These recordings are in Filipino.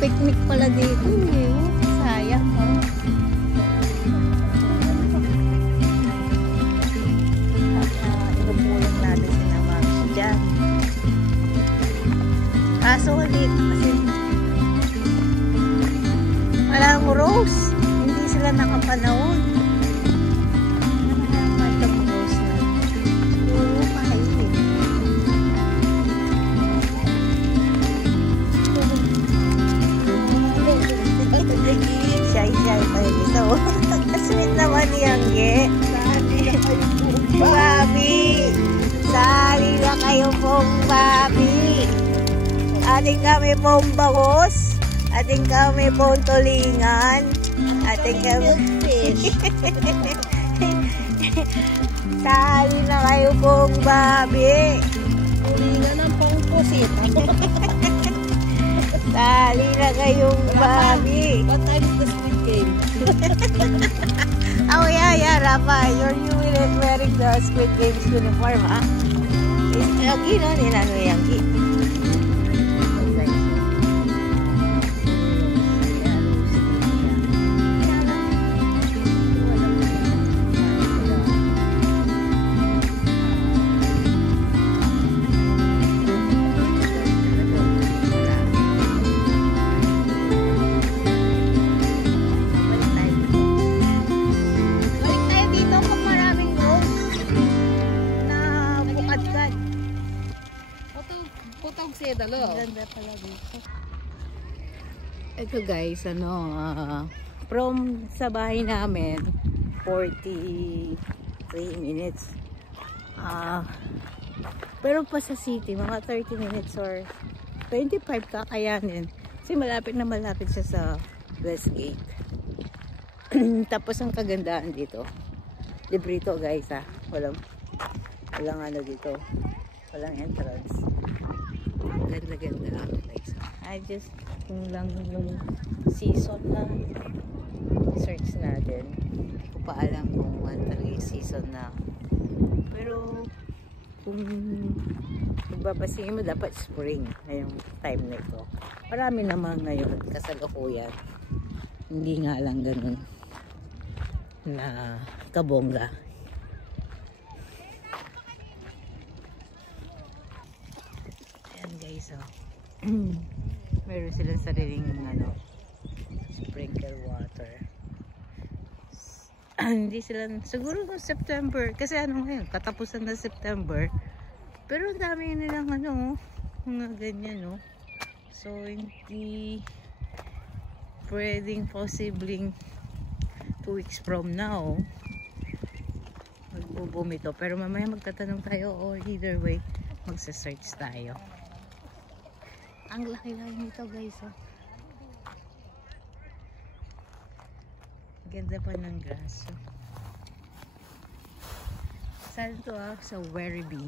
Picnic pala dito eh. Sayang oh. Inupulang natin sila Max dyan. Kaso ulit kasi walang rose. Hindi sila nakapanahon. Ano nga naman itong rose na? Oo, kahit Shy pa yun ito. Sweet naman niyang Babi! Sali na kayo pong babi! Ating kami pong bangus. Ating kami pong tulingan. Ating kami... Sali na kayo pong babi! Tulingan ng pangpusit. Sali na kayong babi! What time is the Squid Game? Oh yeah, Rafa, you're wearing the Squid Games uniform, ha? Yagi, no? Ninano yagi. Ganda pala dito. Ito guys, from sa bahay namin 43 minutes. Pero pa sa city mga 30 minutes or 25 kakayanin. Kasi malapit na malapit siya sa Westgate. Tapos ang kagandahan dito, libre to guys ha. Walang ano dito. Walang entrance. Ganda guys. I just kung lang yung season lang search natin. Hindi ko pa alam kung ano talaga yung season na. Pero kung magbabasingin mo dapat spring ngayong time na ito. Marami naman ngayon kasalukuyan. Hindi nga lang ganun na kabongga. So, meron silang sariling sprinkler water. Hindi sila siguro no September kasi ngayon katapusan na September, pero ang dami nilang mga ganyan no. So hindi pwedeng possibling 2 weeks from now magbubumito, pero mamaya magtatanong tayo or either way magsa-search tayo. Ang laki-laki nito guys oh. Ganda pa ng grass oh. Saan to sa Werribee.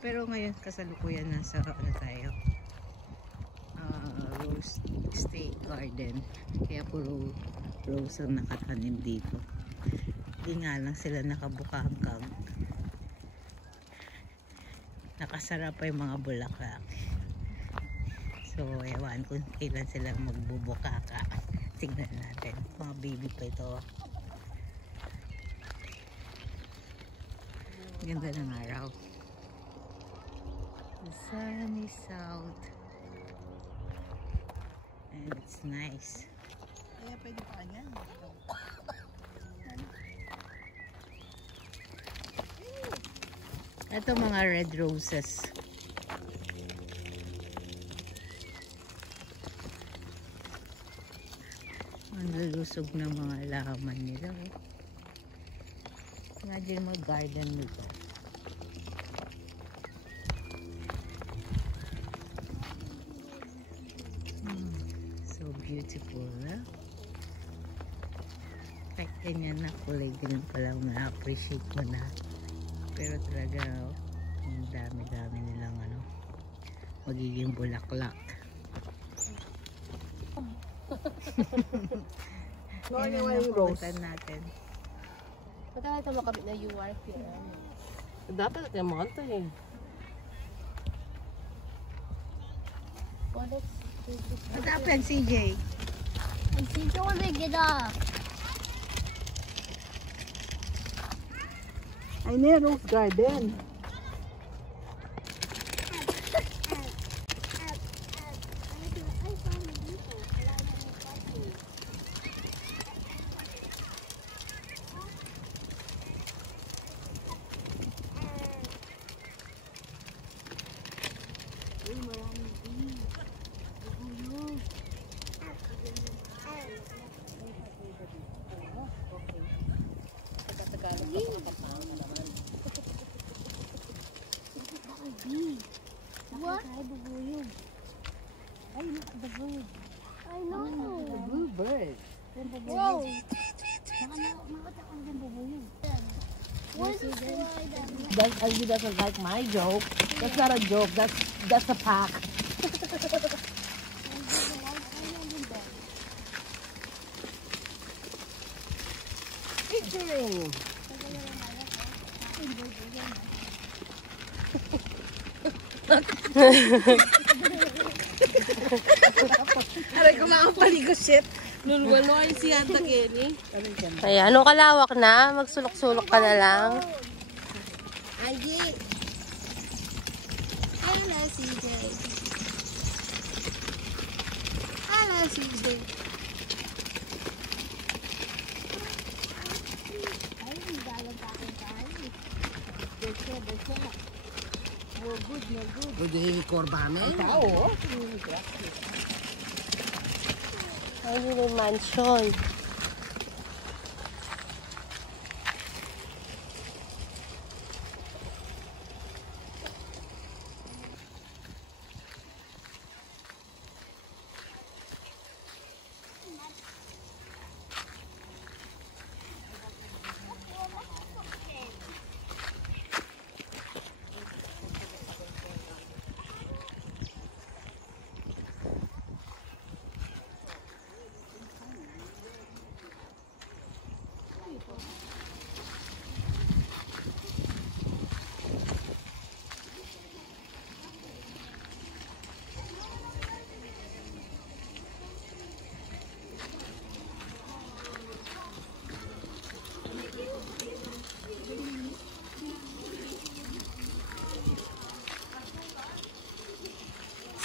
Pero ngayon kasalukuyan nasa tayo Rose State Garden. Kaya puro rose ang nakatanim dito. Hindi nga lang sila nakabuka hanggang nakasara pa yung mga bulaklak. So, ewan kung kailan silang magbubukaka. Tingnan natin. Mga baby pa ito. Ganda ng araw. The sun is out. And it's nice. Kaya pwede pa kanya. Ito mga red roses. Ang lulusog ng mga laman nila. Nga din mag-garden nito. So beautiful, ha? Kahit ganyan na kulay green pa lang na-appreciate mo na. Pero talaga, ang dami-dami nilang magiging bulaklak. Yan Yan ang ang rose. nakukutan natin. Matagal ito makamit na URP. Dapat natin yung monta eh. What happened, CJ? Did you want to get off? Ay, na rose garden. What? I know. Bluebird. Whoa. What is That you doesn't like my joke. That's not a joke. That's a pack. Picturing. Aray ko lang ang paligusit. Lulwaloy si Anta Kenny. Ayan, anong kalawak na? Magsulok-sulok ka na lang. Angie. Hello, CJ. Hello, CJ. Pwede yung korbamen? Oo. Ay, may mansion.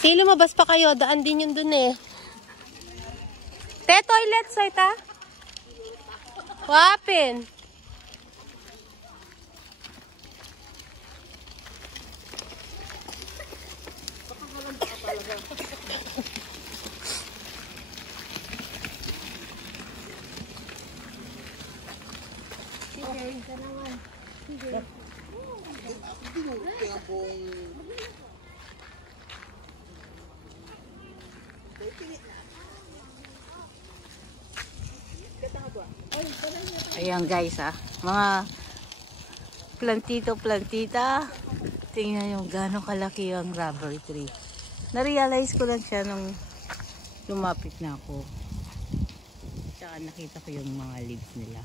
Si lumabas pa kayo, daan din yun dun eh. Te, toilet, Saita? Wapin. Ayan guys mga plantita. Tingnan yung gano'ng kalaki ang rubber tree. Na-realize ko lang siya nung lumapit na ako. Tsaka nakita ko yung mga leaves nila.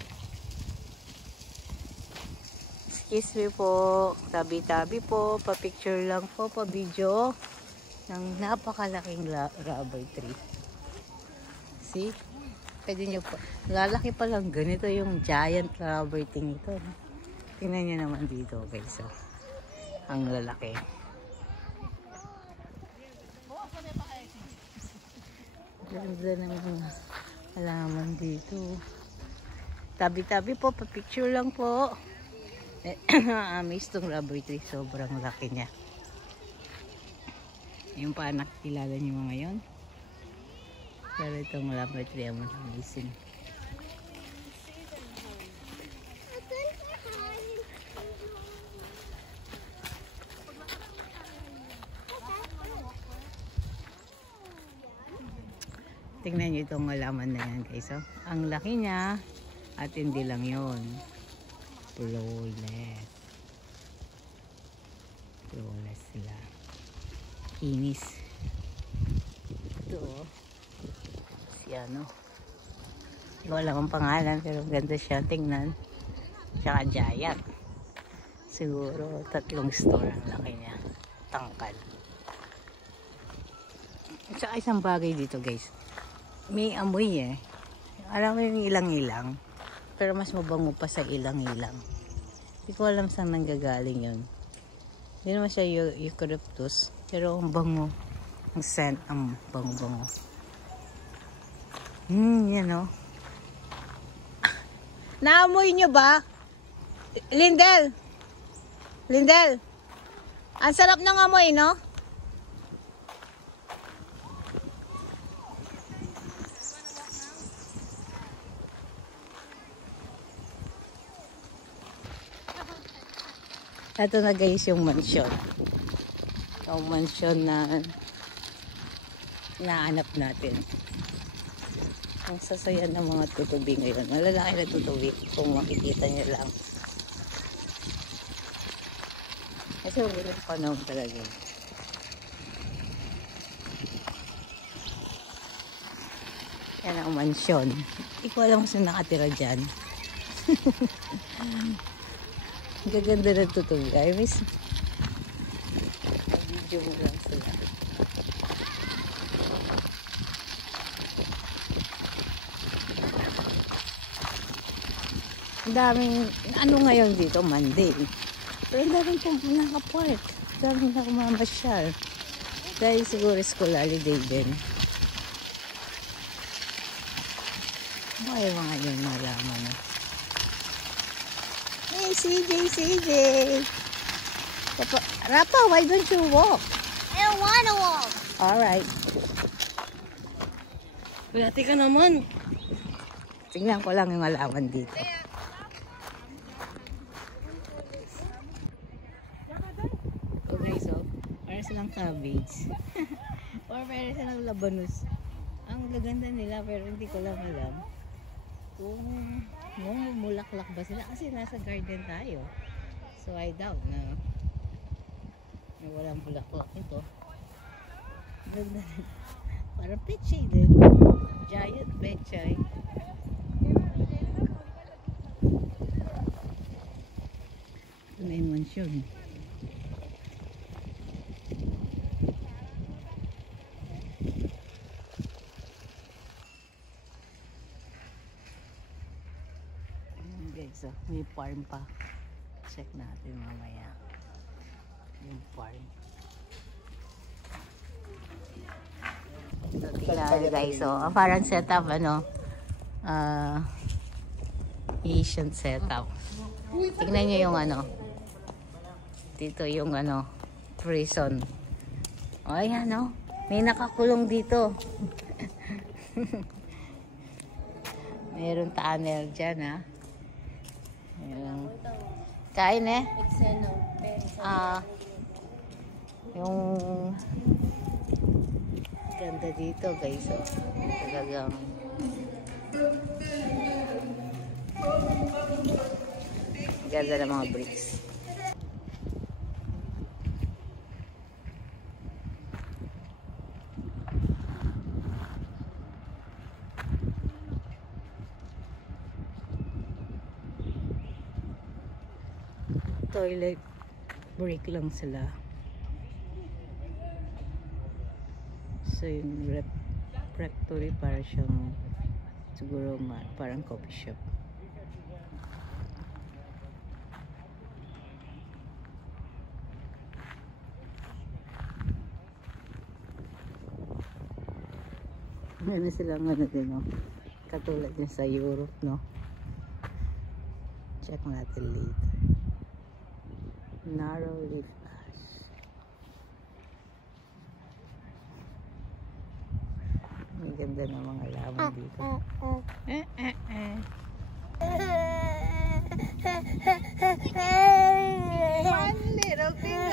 Excuse me po, tabi-tabi po, pa-picture lang po, pa-video ng napakalaking rubber tree. See? Pwede nyo po. Lalaki pa lang. Ganito yung giant rubber tree nito. No? Tingnan nyo naman dito guys. So, ang lalaki. Ganda ng mga halaman dito. Tabi-tabi po. Pa-picture lang po. Amaze tong rubber tree. Sobrang laki niya. Yung pa nakikilala nyo mga ngayon. Pero itong rubber tree ang amazing. Tingnan nyo itong halaman na yan guys. Oh. Ang laki niya at hindi lang yun. Flawless. Flawless sila. Kinis. Ito oh. Si ano. Hindi ko alam ang pangalan, pero ganda siya tingnan. Tsaka giant. Siguro 3 store ang laki niya. Tangkal. At saka isang bagay dito guys. May amoy eh. Alam mo yung ilang-ilang. Pero mas mabango pa sa ilang-ilang. Hindi ko alam saan nanggagaling yun. Hindi naman siya eucalyptus. Pero ang bango. Ang scent. Ang bango-bango. Yan o. Naamoy nyo ba? Lindel! Lindel! Ang sarap ng amoy, no? Ito na guys yung mansion. Yung mansion na naanap natin. Ang sasaya ng mga tutubi ngayon. Malalaki na tutubi kung makikita nyo lang. Kasi wala panahon talaga. Yan ang mansion. Hindi ko alam kung saan nakatira dyan. Ang gaganda na tutubi. I miss. Video mo lang sila. Ang daming, ano ngayon dito, Monday. Pero ang daming nakapark. Ang daming nakamamasyal. Dahil siguro school holiday din. Bakit mga yun malaman na? Hey, CJ! Rapa, why don't you walk? I don't wanna walk. Alright. Bulati ka naman. Tingnan ko lang yung alaman dito. Okay, so, para silang cabbage. Or para silang labanos. Ang gaganda nila, pero hindi ko lang alam kung mulaklak ba sila. Kasi nasa garden tayo. So, I doubt na walang bulaklak ito. Ganda nila. Parang pechay din. Giant pechay. Ito na yung mansion. So, may farm pa. Check natin mamaya. Yung farm. So, tingnan guys. So, ang parang setup, ano, Asian setup. Tingnan nyo yung ano. Dito yung ano, prison. O, ayan, no? May nakakulong dito. Mayroon tunnel dyan, ha? Ayan. Kain eh. Yung ganda dito guys. Oh. Talagang ganda ng mga bricks. Toilet break lang sila. So yung rectory para siyang siguro parang coffee shop. Meron silang ano din, no? Katulad niya sa Europe, no? Check natin later. Narrow leaf ash. May ganda ng mga laman dito. One little thing